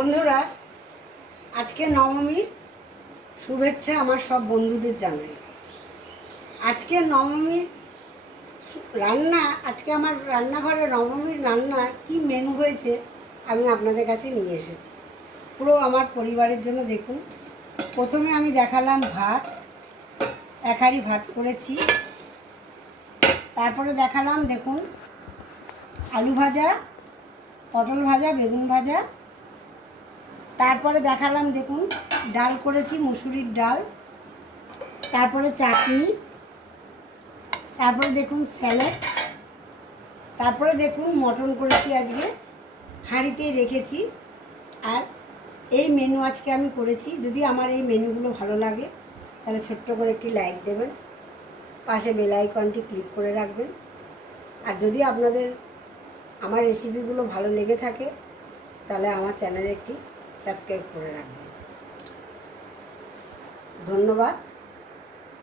বন্ধুরা, আজকে নবমীর শুভেচ্ছা আমার সব বন্ধুদের জানাই। আজকে নবমীর রান্না, আজকে আমার রান্নাঘরে নবমীর রান্নার কি মেনু হয়েছে আমি আপনাদের কাছে নিয়ে এসেছি। পুরো আমার পরিবারের জন্য দেখুন। প্রথমে আমি দেখালাম ভাত, এক হাঁড়ি ভাত করেছি। তারপরে দেখালাম দেখুন আলু ভাজা, পটল ভাজা, বেগুন ভাজা। তারপরে দেখালাম দেখুন ডাল করেছি, মুসুরির ডাল। তারপরে চাটনি। তারপরে দেখুন স্যালাড। তারপরে দেখুন মটন করেছি, আজকে হাঁড়িতেই রেখেছি। আর এই মেনু আজকে আমি করেছি। যদি আমার এই মেনুগুলো ভালো লাগে তাহলে ছোট্ট করে একটি লাইক দেবেন, পাশে বেল আইকনটি ক্লিক করে রাখবেন। আর যদি আপনাদের আমার রেসিপিগুলো ভালো লেগে থাকে তাহলে আমার চ্যানেলে একটি সাবস্ক্রাইব করে রাখবেন। ধন্যবাদ।